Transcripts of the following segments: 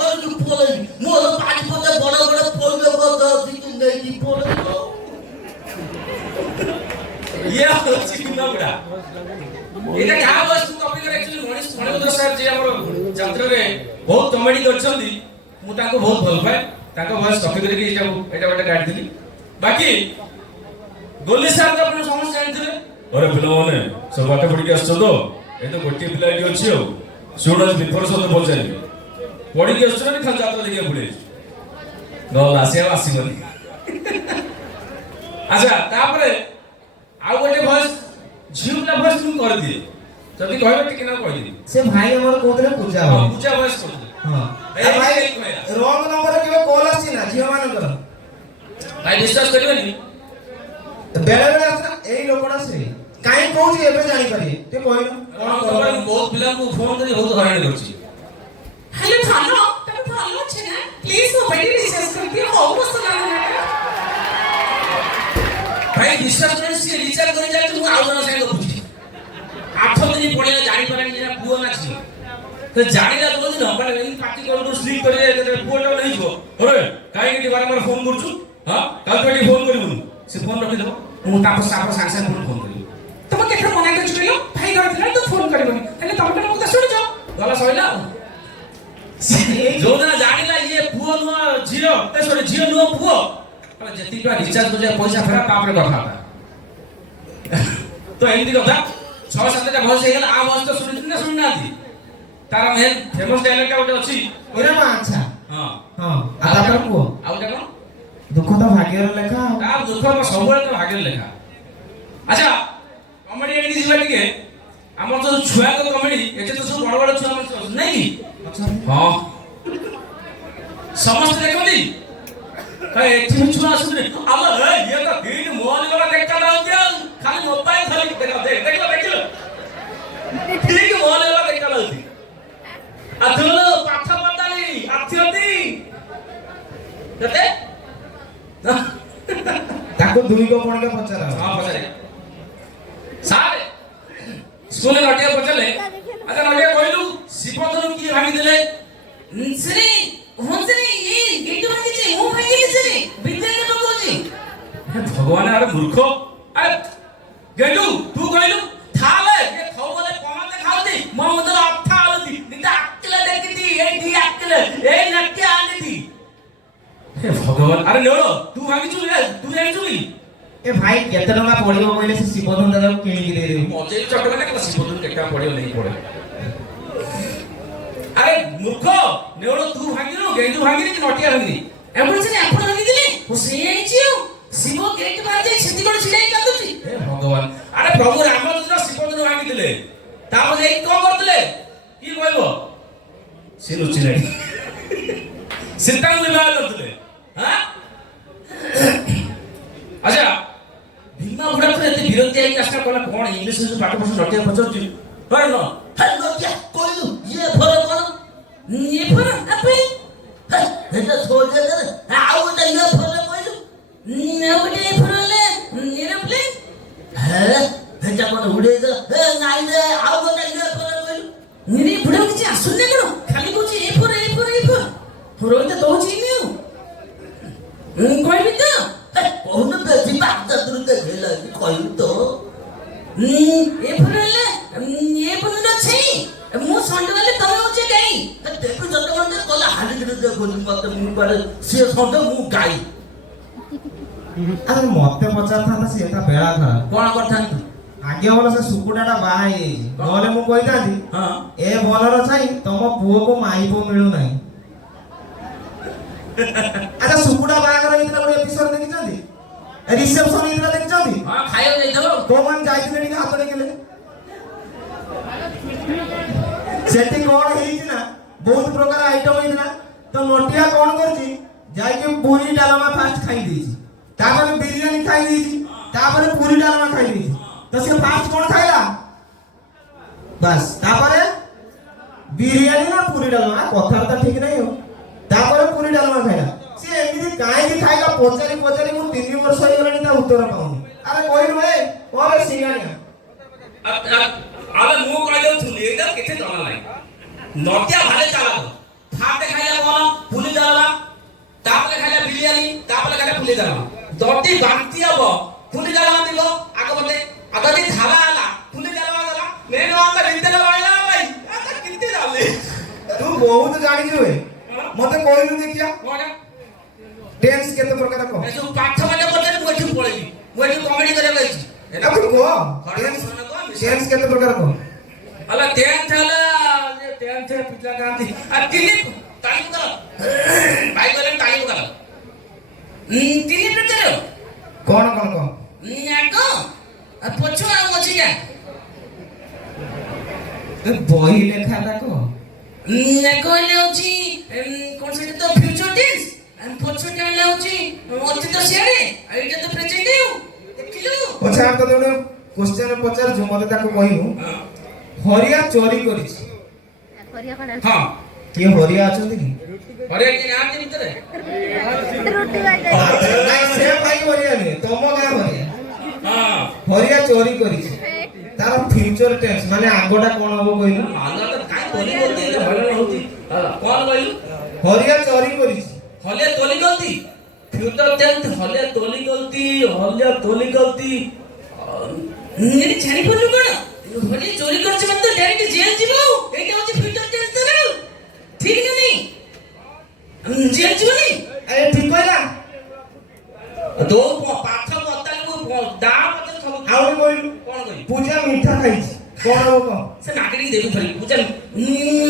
ଧରିକି ପଳେଇବି ମୋର ପାଣି ପଟେ ବଡ଼ ବଡ଼ ପଇଲ ଗଦ ଅଛି ନେଇକି ପଳେଇବ ଇଏ ହଉଛି ଗୁଣ୍ଡାଗୁଡ଼ା ଏଇଟା କାହା ବୟସ ଟପିକ୍ ଆକ୍ଚୁଆଲି ମଣିଷ ଫଣୀଭଦ୍ର ସାର୍ ଯିଏ ଆମର ଯାତ୍ରାରେ ବହୁତ କମେଡି କରିଛନ୍ତି ମୁଁ ତାଙ୍କୁ ବହୁତ ଭଲ ପାଏ ତାଙ୍କ ବୟସ ଟପିକ୍ ରେ ଏଇଟା ଗୋଟେ କାଢିଥିଲି ବାକି ଗୋଲି ସାର୍ ତ ଆପଣ ସମସ୍ତେ ଜାଣିଥିବେ ଅରେ ପିଲାମାନେ ସବୁ ପାଠ ପଢିକି ଆସିଛ ତ ଏ ତ ଗୋଟିଏ ପିଲା ଏଠି ଅଛି ଆଉ ଶୁଣ ବିଫର ସହିତ ପଚାରିବେ ପଢିକି ଆସୁଛ ନା ଖାଲି ଯାତ୍ରା ଦେଖିବାକୁ ପଳେଇ ଗଲା ସେ ଆଉ ଆସିବନି ଆଚ୍ଛା ତାପରେ ଆଉ ଗୋଟେ ଭଏସ ଝିଅ ପିଲା ଭଏସ ମୁଁ କରିଦିଏ ଯଦି କହିବେ ଟିକେ ନା କହିଦିଏ ସେ ଭାଇ ଆମର କହୁଥିଲେ ପୂଜା ପୂଜା ଭଏସ କରିଦିଏ ହଁ ଭାଇ ରଙ୍ଗ ନମ୍ବର କେବେ କଲ୍ ଆସିଛି ନା ଝିଅ ମାନଙ୍କର ଭାଇ ବିଶ୍ୱାସ କରିବେନି ବେଳେ ବେଳେ ଆସେ ଏଇ ଲୋକଟା ସେ କାହିଁ କହୁଛି ଏବେ ଜାଣିପାରିବେ ଟିକେ କହିଲ ମୁଁ ବହୁତ ପିଲାଙ୍କୁ ଫୋନ କରି ବହୁତ ହଇରାଣ କରୁଛି हेलो थानो तमे थानो छे ना प्लीज वो बड़ी रिसर्च करके हो मस्त लागना भाई विश्वास करे से रिचार्ज कर जाए तो आउ जन संग बुझी 8 दिन पड़े जानि पारे जे पुओ ना छी तो जानिला तो दिन अपन इन पार्टी कर तो स्लीप करे पुओटा नहीं जो अरे काहे के बारंबार फोन करछु हां काल पेटी फोन करिबु से फोन रखि दबो मु तापर सापर सांसे फोन करिबु तुम केठा मना कर चुकलो भाई घर दिला तो फोन करबनी हेले तुम कने मुदा सुन जाओ गला सइला जो ना जानिला ये पुओ नुआ झियो ए सॉरी झियो नुआ पुओ जति का रिचार्ज कर पैसा फेरा तापर कथा तो एमती कथा 6-7 टा भइस हेगला आ भइस तो सुनि ना सुनि ना दी तार मेन फेमस डायलॉग का उठे अछि ओरे मा अच्छा हां हां आ तापर को आउ टा कोन दुख तो भाग्यर लेखा ता दुख म सबले तो भाग्यर लेखा अच्छा कॉमेडी एडी जिला टिके हमर तो छुआ को कॉमेडी एते तो सब बड़ बड़ छुआ मन नहीं अच्छा हां समस्त देखोनी एठी छुआ सुने अब ये तो तीन मोल वाला देखता ना क्या खाली मोबाइल खाली देखो ठीक मोल वाला देखता ना अथलो पाठ पताली आथियती कते ताको दुई को कोण के पचारा हां पचारे सारे स्कूल में नटिया पचले अच्छा नटिया कहलु शिवधनु की भागी देले सरी होंसरी ये गेट भागी छे मु भागी छे विद्यालय तो कोची भगवान अरे मूर्ख अरे गेडू तू कहलु थाले ये खाओ बोले कोमाते खाओ दी म मदर अथा आलती निता अक्कल देखती ए दी अक्कल ए नटिया आंदी हे भगवान अरे नेलो तू भागी छु तू जानि छु ए भाई केते टका पड़िबो कहले से शिवधन दादा को किनि के दे दे मजे चटका ना शिवधनु केटा पड़ियो नहीं पड़े अरे मूर्ख नेलो तू भागिनु गेडू भागिनी कि नटिया भागिनी एमन से आपण भागी दिले हुसे आइछियो शिव गेट बाहर जाई सेति कोन छिड़ाई कांदुची हे भगवान अरे प्रभु रामचंद्र शिवधनु भागी दिले तापर जाई को करतले की कहबो से लुचि नाही सीतांग विवाह करतले हां अच्छा भीमा बुढ़ा तो एते विरक्ति आई आस्था कोला कोन इंग्लिश से पाठ पढ नटिया पचौची होय न हेलो क्या कोइलु ये फरक कोन ये फर अपे हेटा छोड़ दे आउ ता ये फरक कोइलु नवडे फरले एरोप्लेन हे हेटा कोन उड़ेगा हे नाइ दे आउ ता ये फरक कोइलु निरी बुढ़ा किछि आसुने कोन खाली कोछि ए फर फरक तो दोछि निउ कहबी तो कहून बेसी बात दुर्ग गेला कहू तो ए फरले ए फरले छै मु संड वाले तमे होचे गई देखु जत मंदिर कला हाली के देखो मत मु बारे से संड मु गाई अरे मते पचार था से एटा बेड़ा था कोन करथान आगे वाला से सुकुडाटा बाहा हे नले मु कहिता दी हां ए भलर छाई तम पुओ को माईबो मिलु नाही अच्छा सुकुडा बाहागर इतना बड़ी एपिसोड देखि जदी रिसेप्शन इतना देखि जदी हां खायो नै दो तो मन जाइते नहीं हाथ ले गेले सेटिंग कोन हेई ना बहुत प्रकार आइटम हेइना तो नटिया कोन करची जाई के पूरी डालमा फास्ट खाई देची तापर बिरयानी खाई देची तापर पूरी डालमा खाई देची तो से फास्ट कोन खाइला बस तापर बिरयानी और पूरी डालमा कथा तो ठीक नहीं हो तापर पूरी डालमा खाइला से एमिति काहे की खाइला पचारी पचारी मु 3 वर्ष होई गलानी ता उत्तर पाउनी अरे कोइनु ए ओरे सिंगानिया आले मु कहले थुली एटा केते जना नाही नटिया भाले चाला फाटे खाइला ଫୁଲି ଦେଲା ଯଦି ବାନ୍ତି ହବ ଫୁଲି ଦେଲା দিব ଆଗ ପଟେ ଆଉ ଯଦି ଝାଡ଼ା ହେଲା ଫୁଲି ଦେଲା ଦେଲା ମେନ ଆମ ଭିତରେ ରହିଲା ଭାଇ କେତେ ଜାଣିଲେ ତୁ ବହୁତ ଜାଣିଛୁ ବେ ମତେ କହିଲୁ ଦେଖିଆ କଣ ଟେନ୍ସ କେତେ ପ୍ରକାର କହ ଏ ଯୋଉ ପାଠ ମାନେ ପଚାରେ ମୁଁ ଏଠି ପଳେଇବି ମୁଁ ଏଠି କମେଡି କରିବାକୁ ଆଇଛି ଏଟା ତୁ କହ ଟେନ୍ସ କେତେ ପ୍ରକାର କହ ହେଲା 10th ହେଲା ଯେ 10th ପିଲା କାନ୍ତି ଆ ତିନି ତାଳି କର ଭାଇ ଗଲେ ତାଳି କର ତିନି ପ୍ରକାର କଣ କଣ କହ ଆଗ ପଛ ଆଉ ମଝିଟା ବହି ଲେଖାଟା କହ କହିଲେ ହଉଛି କଣ ସେଟା ତ ଫ୍ୟୁଚର ଟେନ୍ସ ପଛଟା ହେଲା ହଉଛି ଅତୀତ ସିଆଡେ ଆଉ ଏଇଟା ତ ପ୍ରେଜେଣ୍ଟ ଦେଖିଲୁ ପଛେ ଆମେ ତତେ ଗୋଟେ କ୍ୱେଶ୍ଚନ ପଚାରୁଛୁ ମତେ ତାକୁ କହିବୁ ହରିଆ ଚୋରି କରିଛି ହଁ କିଏ ହରିଆ ଅଛନ୍ତି କି ହରେ କି ନାହାନ୍ତି ଭିତରେ ନାଇଁ ସେ ଭାଇ ହରିଆ ନୁହେଁ ତମ ଗାଁ ହରିଆ ହଁ ହରିଆ ଚୋରି କରିଛି ତାର ଫ୍ୟୁଚର ଟେନ୍ସ ମାନେ ଆଗଟା କଣ ହବ କହିଲୁ ଆଗ ତ କାଇଁ ତୋଲି ଗଲତି ଏଟା ହଇରାଣ ହଉଛି କଣ କହିଲୁ ହରିଆ ଚୋରି କରିଛି ହଲେ ତୋଲି ଗଲତି ଫ୍ୟୁଚର ଟେନ୍ସ ହଲେ ତୋଲି ଗଲତି ଏଠି ଜାଣିପାରୁନୁ କଣ ହରି ଚୋରି କରିଛି ମାନେ ତ ଡାଇରେକ୍ଟ ଜେଲ ଯିବ ଏଇଟା ହଉଛି ଫ୍ୟୁଚର ଟେନ୍ସ ତାର ଠିକ ନା ନାଇଁ ଜେଲ ଯିବନି ଏ ଠିକ କହିଲା ତୋ ପାଠ ବତାଲୁ ଦା ମତେ ସବୁ ଆଉ ଗୋଟେ କହିଲୁ କଣ କହିଲୁ ପୂଜା ମିଠା ଖାଇଛି କଣ ହବ କହ ସେ ନାଗରିକ ଦେଖୁ ଧରି ପୂଜା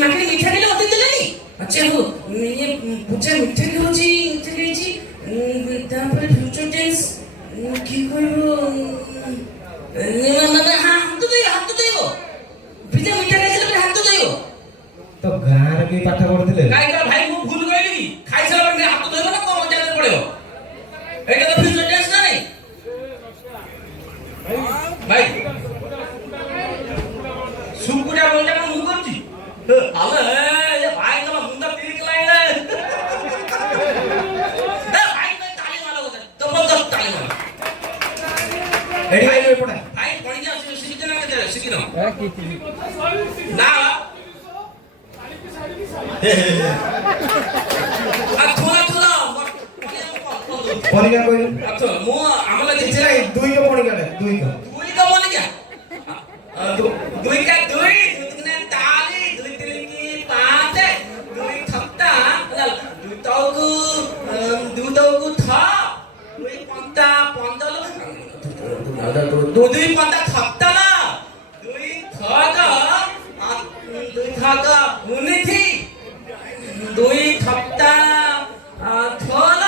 ନାଗରିକ ମିଠା ଖାଇଲେ ଅତି ଦେଲେନି ଆଚ୍ଛା ହଉ ଇଏ ପୂଜା ମିଠା ଖାଉଛି ତାପରେ ଫ୍ୟୁଚର ଟେନ୍ସ কি করব হাত দেব পিতা মিঠা খাইছিল হাত দেব তো গাঁরে কি পাঠ পড়িଥିଲେ কাই কর ভাই মু ভুল কইলি কি খাইছলা পরে হাত ধইব না কোন মজা পড়িব এইটা তো ফিউচার টেন্স না নাই ভাই সুকুড়া বলটা মু করছি আলে এ ভাই তো মুন্ডা তিরিক লাইলা এ ভাই কই তালি মারো তো বল তালি মারো এডি এডি পড়া ভাই পড়ি যাও শিখি না কেতে শিখি না না আচ্ছা পরিকা কই আচ্ছা মু আমলা কিছু দিছে নাই দুই কে পরিকাটা দুই কে দুই তো বলি क्या দুই কা দুই দুই তালি দুই তিনকি পাঁচ দুই থপ্তা দুই তগু থ দুই পন্তা পন্দল দুই পন্তা থপ্তা না দুই থগ উনিথি দুই থপ্তা থল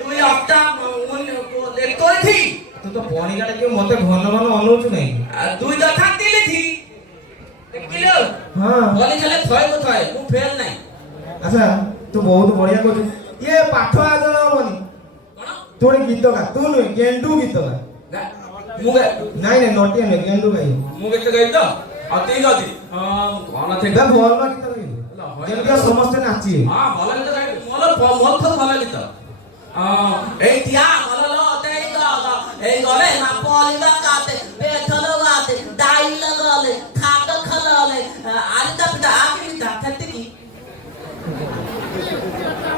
দুই অক্টা লেকোইথি তু তো পরিকাটা কি মতে ঘন ঘন অনুচু নাই দুই দফা দিলেথি দেখিলো হ্যাঁ বলি চলে থয় কো থয় মু ফেল নাই আচ্ছা তু বহুত বড়িয়া কইছু ইয়ে পাঠ আজল হবনি কোন তু ଗୋଟେ ଗୀତ ଗା ତୁ ନୁହେଁ ଗେଣ୍ଡୁ ଗୀତ ଗା মু গে ନାଇଁ ନାଇଁ ନଟିଆ ନୁହେଁ ଗେଣ୍ଡୁ ଗାଇ মু গেতে গাই তো অতি গতি কোন থে ବା ଭଲ ଗୀତ ଗାଇବୁ ଯେମିତି ସମସ୍ତେ ନାଚିବେ হ্যাঁ ভালো গীত গাই মোর খুব ভালো গীত এই টিয়া ভালো তেই এই গলে না পলিবা গাতে বেথল গাতে দাইল গলে খাট খললে আরিতা পিতা আকি দাতে কি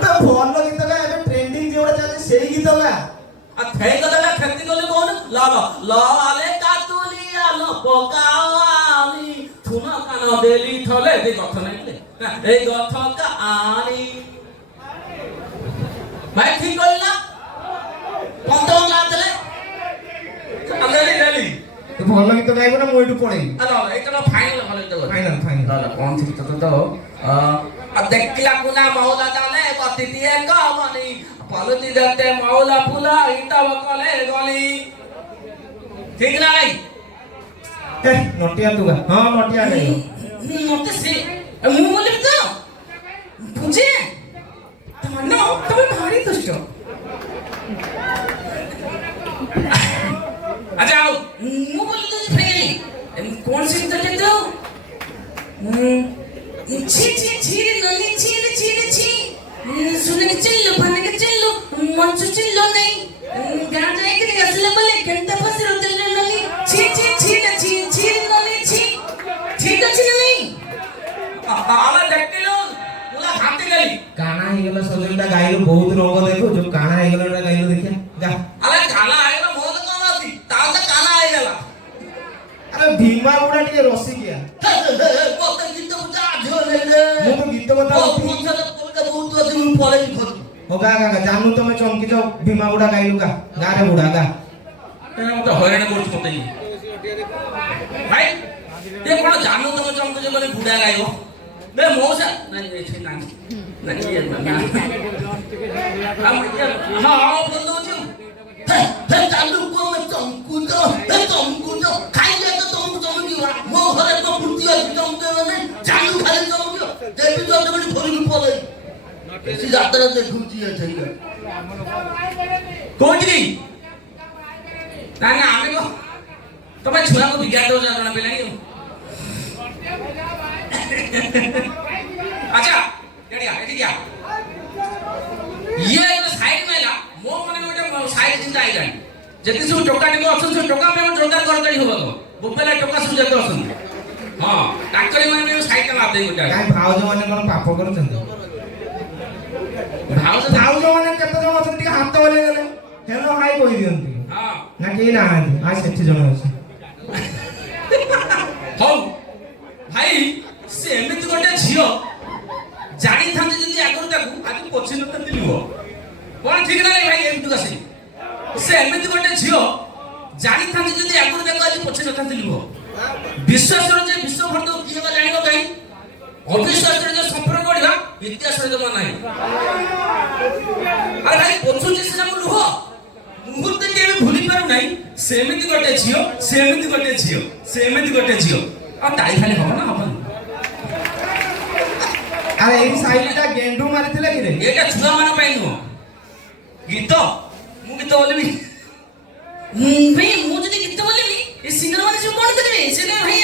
ତ ଭଲ ଗୀତ ଗା ଏବେ ଟ୍ରେଣ୍ଡିଂ ଯୋଉଟା ଚାଲିଛି ସେଇ ଗୀତ ଗା আর ফেই কথাটা ফেতি গলে কোন ল আলে কাতুলিয়া ল পকাওয়ালি থুনা কান দেলি থলে দে কথা নাইলে না এই কথা কা আনি ভাই ঠিক কইল না কত লাগলে আমরালি রেলি ତୁ ଭଲ ଗୀତ ଗାଇବୁ ନା ମୁଁ ଏଇଠୁ ପଳେଇବି আলো এটা ফাইনাল ভালো তো ফাইনাল ফাইনাল দাদা কোন ঠিক তো দেখলা কুনা মাওলা জানে পতিতি এক মনি পালতি দতে মাওলা ফুলা ইতাব কলে গলি ঠিক না নাই ଏ ନଟିଆ ତୁ ଗା ହଁ ନଟିଆ ଗାଇବ মতে সে মু বলি তো বুঝে তোমার না তুমি ভারী দুষ্ট আচ্ছা মু বলি তো ফেলি কোন সে তো তো ছি ছি ছি রে ননি ছি রে ছি রে ছি सुने के चल्लो बने के चल्लो मन से चल्लो नहीं गाना एक रे असले बले घंटा फसे रोते ननी छी छी छी रे छी ननी छी ठीक আছে না নেই আমরা দেখতে লো পুরা হাতে গেলি କାଣା ହେଇଗଲା ସଜନଟା ଗାଈର ବହୁତ ରଙ୍ଗ ଦେଖୁ ଯୋଉ କାଣା ହେଇଗଲା ଏଟା ଗାଈର ଦେଖିଆ ଗା ଆରେ କାନା ହେଇଗଲା ମୋ ତ କଣ ଅଛି ତା ତ କାନା ହେଇଗଲା ଆରେ ଭୀମା ବୁଢା ଟିକେ ରସିକିଆ ମତେ ଗୀତ ବୁଝା ଝୋଲେଲେ ମୁଁ ତ ଗୀତ କଥା ଓ ପଛରେ କବିତା ବହୁତ ଅଛି ମୁଁ ପଳେଇ ଖୋଜ ଓ ଗା ଗା ଗା ଜାନୁ ତମେ ଚମକି ଯାଅ ଭୀମା ବୁଢା ଗାଈରୁ ଗା ଗାରେ ବୁଢା ଗା ମତେ ହଇରାଣ କରୁଛି ମତେ ଭାଇ ଏ କଣ ଜାନୁ ତମେ ଚମକୁଛ ମାନେ ବୁଢା ଗାଇବ ବେ ମଉସା ନାଇଁ ଏଠି ନାଇଁ ନାଇଁ ଇଏ ନା ହଁ ବୋଲଉଛି ହେ ଚାଲୁ କୋ ଚମକୁଚ ହେ ଚମକୁଚ ଖାଇଲେ ତ ତମକୁ ଚମକିବ ମୋ ଘରେ ତ ଫୁର୍ତ୍ତି ଅଛି ଚମକେଇବ ନାହିଁ ଚାଲୁ ଖାଲି ଚମକିବ ଦେବି ତ ତମେ ଧରିକି ପଳେଇ ବେଶୀ ଯାତ୍ରା ଦେଖୁଛି ଏଠି କୋଉଠି ନା ନା ଆମେ କଣ ତମେ ଛୁଆକୁ ବିଗାଡ଼ି ଦଉଛ ଜଣା ପଡ଼ିଲାଣି ଆଚ୍ଛା ଏଠିଆ ଏଠିଆ ଇଏ ଗୋଟେ ସାଇଡ୍ ମାଇଲା ମୋ ମନେ ଗୋଟେ ସାଇଡ୍ ଚିନ୍ତା ଆଇଲାଣି ଯେତେ ସବୁ ଟୋକା ଟିକେ ଅଛନ୍ତି ସବୁ ଟୋକା ପାଇଁ ଜୋରଦାର କରତାଳି ହବ ତ ବୋବେଲା ଟୋକା ସବୁ ଯେତେ ଅଛନ୍ତି ହଁ ତାଙ୍କରି ମାନେ ସାଇଡ୍ ମାରି ଦେଇ ଗୋଟେ କାଇଁ ଭାଉଜ ମାନେ କଣ ପାପ କରୁଛନ୍ତି ଭାଉଜ ଭାଉଜ ମାନେ କେତେ ଜଣ ଅଛନ୍ତି ଟିକେ ହାତ ହଲେଇ ଦେଲେ ହେଲୋ ହାଇ କହି ଦିଅନ୍ତି ହଁ ନା କେହି ନାହାନ୍ତି ଆ ସେଠି ଜଣ ଅଛି ହଉ ଭାଇ ସେ ଏମିତି ଗୋଟେ ଝିଅ ଜାଣିଥାନ୍ତି ଯଦି ଆଗରୁ ତାକୁ ଆଜି ପଛେ ନଥାନ୍ତି ଲୁହ କଣ ଠିକ ନା ଭାଇ ଏମିତି ଆସେ ସେ ଏମିତି ଗୋଟେ ଝିଅ ଜାଣିଥାନ୍ତି ଯଦି ଆଗରୁ ତାକୁ ଆଜି ପଛେ ନଥାନ୍ତି ଲୁହ ବିଶ୍ୱାସର ଯେ ବିଶ୍ୱ ଭର୍ତ୍ତ କିଏ ବା ଜାଣିବ କାହିଁ ଅବିଶ୍ୱାସରେ ଯେ ସମ୍ପର୍କ ଗଢିବା ଇତିହାସରେ ଜମା ନାହିଁ ଆରେ ଭାଇ ପଛୁଛି ସେ ଆମ ଲୁହ ମୁହୂର୍ତ୍ତେ କେବେ ଭୁଲି ପାରୁନାହିଁ ସେମିତି ଗୋଟେ ଝିଅ ସେମିତି ଗୋଟେ ଝିଅ ସେମିତି ଗୋଟେ ଝିଅ ଆଉ ତାଳି ଖାଲି ହବ ନା ହବନି ଆରେ ଏଇ ସାଇଡଟା ଗେଣ୍ଡୁ ମାରିଥିଲେ କି ରେ ଏଇଟା ଛୁଆ ମାନଙ୍କ ପାଇଁ ନୁହଁ ଗୀତ ମୁଁ ଗୀତ ବୋଲିବି ଭାଇ ମୁଁ ଯଦି ଗୀତ ବୋଲିବି ଏ ସିଙ୍ଗର ମାନେ ସବୁ କଣ କରିବେ ସେ ନା ଭାଇ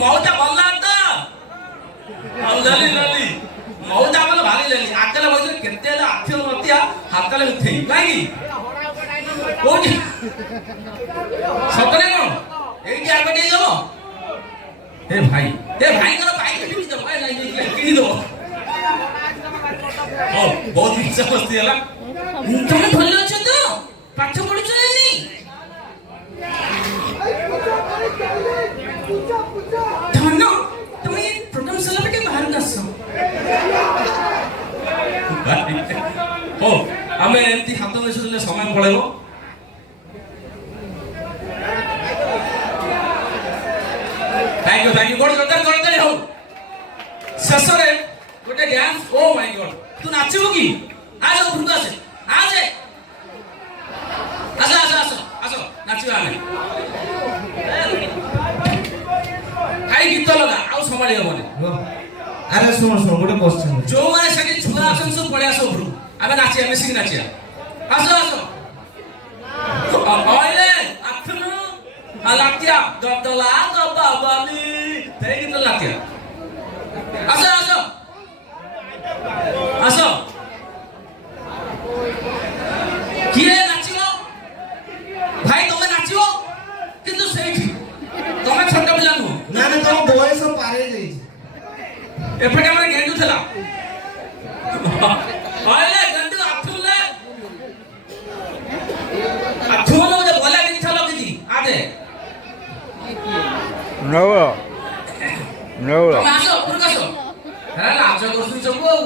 ମଉତା ଭଲ ତ ଲାଲି ଲାଲି ମଉତା ଭଲ ଭାରି ଲାଲି ଆଗଲା ବୟସରେ କେତେ ହେଲେ ଆଖି ନତିଆ ହାତଲେ ଉଠେଇ କାହିଁକି କୋଉଠି ସତରେ କଣ ଏଇଠି ଆଗ ଟିକେ যাব ଏ ଭାଇଙ୍କର ବାଇକ୍ କିଣିଦବ କିଣିଦବ ହଉ ବହୁତ ଇଚ୍ଛା ମସ୍ତି ହେଲା ତମେ ଭଲ ଅଛ ତ ପାଠ ପଢୁଛ ନା ନାଇଁ ଧନ ତମେ ପ୍ରୋଗ୍ରାମ ସରିଲା ପରେ ବାହାରକୁ ଆସ ହଉ ଆମେ ଏମିତି ହାତ ମିଶିଲେ ସମୟ ପଳେଇବ ଥ୍ୟାଙ୍କ ୟୁ ଗୋଟେ ଜୋରଦାର ହଉ ଶେଷରେ ଗୋଟେ ଡ୍ୟାନ୍ସ ଓ ମାଇ ଗଡ୍ ତୁ ନାଚିବୁ କି ଆସ ଉପରକୁ ଆସେ ଆସେ ଆସ ଆସ ଆସ ଆସ ନାଚିବା ଆମେ ଖାଇ ଗୀତ ଲଗା ଆଉ ସମ୍ଭାଳି ହବନି ଆରେ ଶୁଣ ଶୁଣ ଗୋଟେ କୋଶ୍ଚେନ୍ ଯୋଉମାନେ ସେଠି ଛୁଆ ଅଛନ୍ତି ସବୁ ପଳେଇ ଆସ ଉପରକୁ ଆମେ ନାଚିବା ମିଶିକି ନାଚିବା ଆସ ଆସ ଅଇଲେ ଆଥୁନୁ ଲାଟିଆ ଦଦଲା ଦବାବାଲି ଦେଇ ଗୀତ ଲାଟିଆ ଆସ ଆସ ଆସ କିଏ ନାଚିବ ଭାଇ ତମେ ନାଚିବ କିନ୍ତୁ ସେଇଠି ତମେ ଛୋଟ ପିଲା ନୁହଁ ନା ନା ତମ ବୟସ ପାରେ ଯାଇଛି ଏପଟେ ଆମର ଗେଣ୍ଡୁ ଥିଲା ଅଇଲେ ଗେଣ୍ଡୁ ଆଥୁଲେ ଆଥୁଲେ ଗୋଟେ ବଲା ଜିନିଷ ଲଗିଛି ଆଦେ No. ତମେ ଆସ ଉପରକୁ ଆସ ହେଲା ଲାଜ କରୁଛନ୍ତି ସବୁ ଆଉ